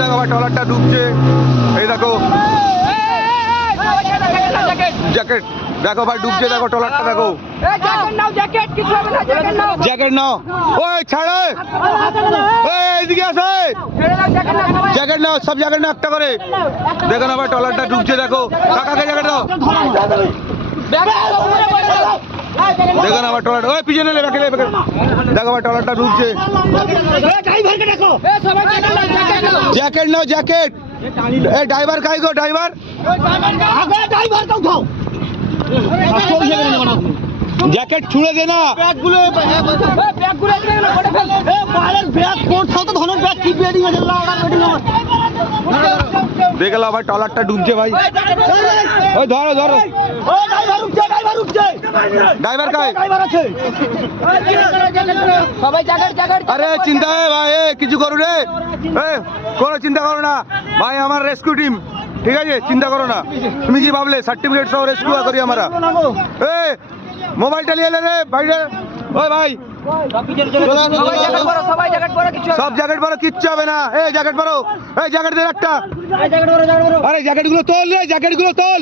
দেখো ভাই ট্রলারটা ডুবছে। এই দেখো। জ্যাকেট। দেখো ভাই ডুবছে দেখো ট্রলারটা দেখো। জ্যাকেট নাও। ওই ছাড়ো। এই এইদিকে আসো। জ্যাকেট নাও সব জ্যাকেট নাও একটা করে। দেখো না ভাই ট্রলারটা ডুবছে দেখো। কাকাকে জ্যাকেট দাও। দেখো না ভাই ট্রলার ওই পিছনে লে ব্যাকে লে ব্যাকে। দেখো ভাই ট্রলারটা ডুবছে। জ্যাকেট নাও জ্যাকেট। এই ড্রাইভার কাই গো ড্রাইভার? জ্যাকেট ছুঁড়ে দে না। ব্যাগগুলো ব্যাগ দেখে লাও ভাই ট্রলারটা ডুবছে ভাই। ওই ধরো ধরো। ড্রাইভার কাই? সবাই জাগার জাগার আরে চিন্তা ভাই কিছু করো রে। কোনো চিন্তা করো না। ভাই আমার রেস্কিউ টিম। ঠিক আছে? চিন্তা করো না। তুমি কি ভাবলে সার্টিফিকেট সহ রেস্কিউ করি আমরা। এ মোবাইলটা নিয়ে এলে রে ভাইরে ওই ভাই। সব জ্যাকেট পরো কিচ্ছু হবে না। এই জ্যাকেট পরো। এই জ্যাকেট দে একটা। আরে জ্যাকেটগুলো তোল রে জ্যাকেটগুলো তোল।